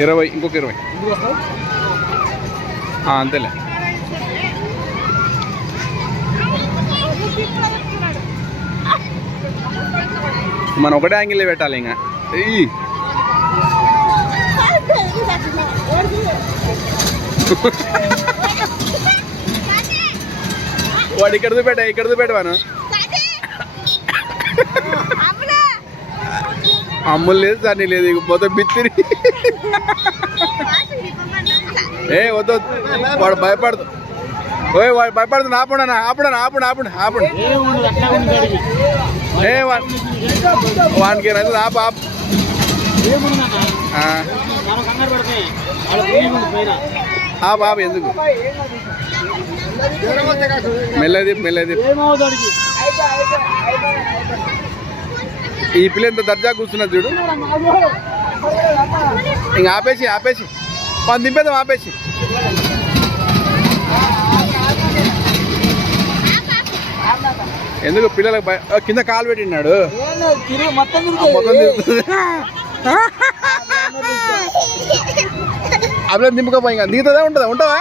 20 ఇంకొక 20 అంతేలే. మనం ఒకటే యాంగిల్ పెట్టాలి ఇంకా. వాడు ఇక్కడ చూపెట్టాను. అమ్ములు లేదు సన్నీ లేదు, మొత్తం బిత్తిరి. వద్దు వాడు భయపడదు. వాడు భయపడుతుంది. ఆపండి. వానికి రైతు ఆపు. ఎందుకు మెల్లది ఈ పిల్ల ఎంత దర్జా కూర్చున్నది చూడు. ఇంక ఆపేసి పని దింపేద్దాం. ఆపేసి ఎందుకు పిల్లలకు కింద కాలు పెట్టినాడు. అట్లా దింపుకోపోయి ఇంకా దిగుతుందా ఉంటావా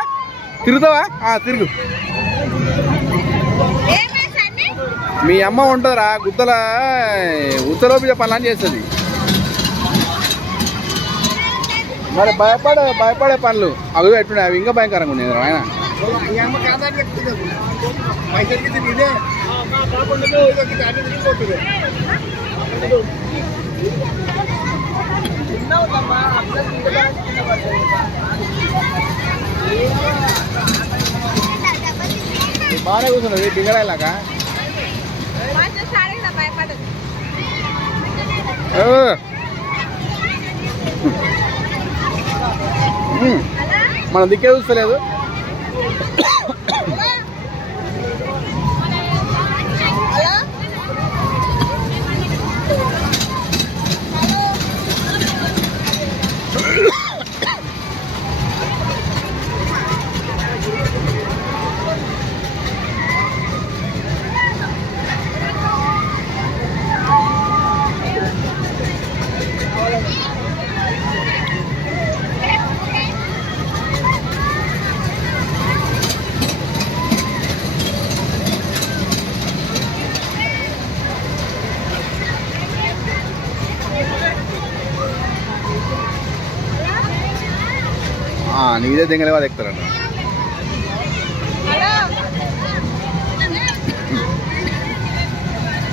తిరుగుతావా? తిరుగు. మీ అమ్మ ఉంటుందిరా గుత్తల ఉత్తలోపి పనులని చేస్తుంది. మరి భయపడే పనులు అవి ఎట్టున్నాయి. అవి ఇంకా భయంకరంగా ఉండేది ఆయన. బాగానే కూర్చున్నది దిగడాలాగా. మనం దిక్కే చూస్తలేదు. నీదే దింగలే వాళ్ళు ఎక్కుతారంట.